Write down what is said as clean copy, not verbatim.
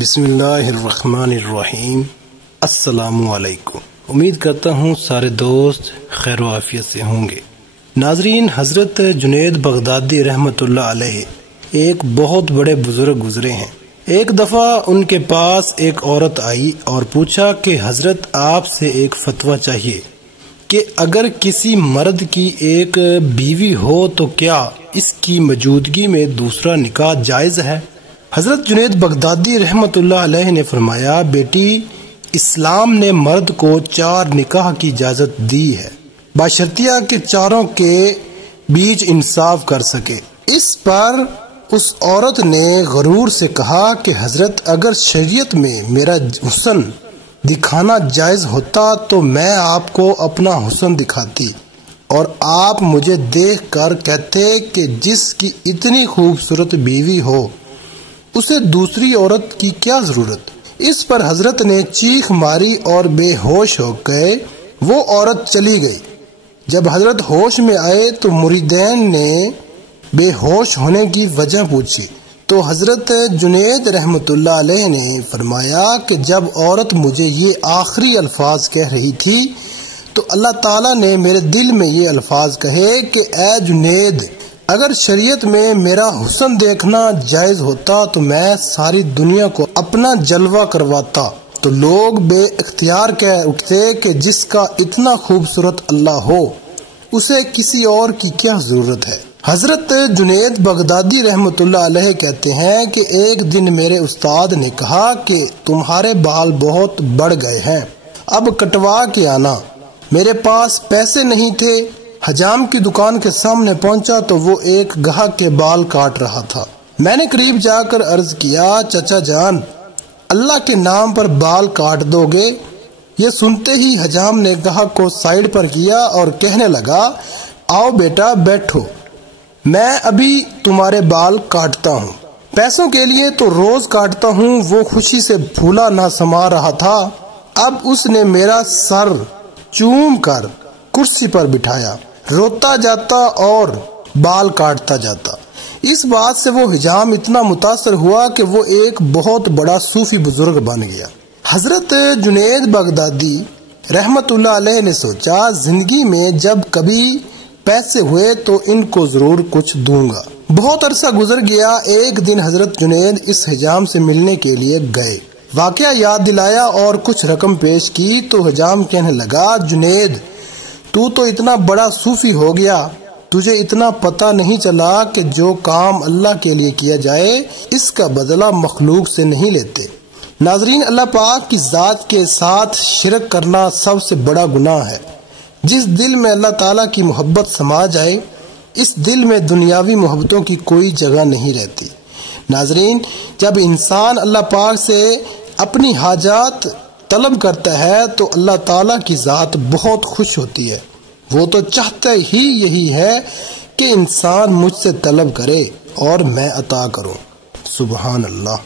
بسم اللہ الرحمن الرحیم۔ السلام علیکم۔ امید کرتا ہوں سارے دوست خیر و عافیت سے ہوں گے۔ ناظرین، حضرت جنید بغدادی رحمۃ اللہ علیہ ایک بہت بڑے بزرگ گزرے ہیں۔ ایک دفعہ ان کے پاس ایک عورت آئی اور پوچھا کہ حضرت آپ سے ایک فتویٰ چاہیے کہ اگر کسی مرد کی ایک بیوی ہو تو کیا اس کی موجودگی میں دوسرا نکاح جائز ہے؟ حضرت جنید بغدادی رحمۃ اللہ علیہ نے فرمایا، بیٹی، اسلام نے مرد کو 4 نکاح کی اجازت دی ہے، بشرطیہ کہ چاروں کے بیچ انصاف کر سکے۔ اس پر اس عورت نے غرور سے کہا کہ حضرت، اگر شریعت میں میرا حسن دکھانا جائز ہوتا تو میں آپ کو اپنا حسن دکھاتی اور آپ مجھے دیکھ کر کہتے کہ جس کی اتنی خوبصورت بیوی ہو اسے دوسری عورت کی کیا ضرورت؟ اس پر حضرت نے چیخ ماری اور بے ہوش ہو گئے۔ وہ عورت چلی گئی۔ جب حضرت ہوش میں آئے تو مریدین نے بے ہوش ہونے کی وجہ پوچھی تو حضرت جنید رحمۃ اللہ علیہ نے فرمایا کہ جب عورت مجھے یہ آخری الفاظ کہہ رہی تھی تو اللہ تعالیٰ نے میرے دل میں یہ الفاظ کہے کہ اے جنید، اگر شریعت میں میرا حسن دیکھنا جائز ہوتا تو میں ساری دنیا کو اپنا جلوہ کرواتا، تو لوگ بے اختیار کہہ اٹھتے کہ جس کا اتنا خوبصورت اللہ ہو اسے کسی اور کی کیا ضرورت ہے۔ حضرت جنید بغدادی رحمۃ اللہ علیہ کہتے ہیں کہ ایک دن میرے استاد نے کہا کہ تمہارے بال بہت بڑھ گئے ہیں، اب کٹوا کے آنا۔ میرے پاس پیسے نہیں تھے۔ حجام کی دکان کے سامنے پہنچا تو وہ ایک گاہک کے بال کاٹ رہا تھا۔ میں نے قریب جا کر عرض کیا، چچا جان، اللہ کے نام پر بال کاٹ دو گے؟ یہ سنتے ہی حجام نے گاہک کو سائیڈ پر کیا اور کہنے لگا، آؤ بیٹا بیٹھو، میں ابھی تمہارے بال کاٹتا ہوں۔ پیسوں کے لیے تو روز کاٹتا ہوں۔ وہ خوشی سے پھولا نہ سما رہا تھا۔ اب اس نے میرا سر چوم کر کرسی پر بٹھایا، روتا جاتا اور بال کاٹتا جاتا۔ اس بات سے وہ حجام اتنا متاثر ہوا کہ وہ ایک بہت بڑا صوفی بزرگ بن گیا۔ حضرت جنید بغدادی رحمت اللہ علیہ نے سوچا، زندگی میں جب کبھی پیسے ہوئے تو ان کو ضرور کچھ دوں گا۔ بہت عرصہ گزر گیا۔ ایک دن حضرت جنید اس حجام سے ملنے کے لیے گئے، واقعہ یاد دلایا اور کچھ رقم پیش کی تو حجام کہنے لگا، جنید، تو اتنا بڑا صوفی ہو گیا، تجھے اتنا پتہ نہیں چلا کہ جو کام اللہ کے لیے کیا جائے اس کا بدلہ مخلوق سے نہیں لیتے۔ ناظرین، اللہ پاک کی ذات کے ساتھ شرک کرنا سب سے بڑا گناہ ہے۔ جس دل میں اللہ تعالیٰ کی محبت سما جائے اس دل میں دنیاوی محبتوں کی کوئی جگہ نہیں رہتی۔ ناظرین، جب انسان اللہ پاک سے اپنی حاجات طلب کرتا ہے تو اللہ تعالیٰ کی ذات بہت خوش ہوتی ہے۔ وہ تو چاہتا ہی یہی ہے کہ انسان مجھ سے طلب کرے اور میں عطا کروں۔ سبحان اللہ۔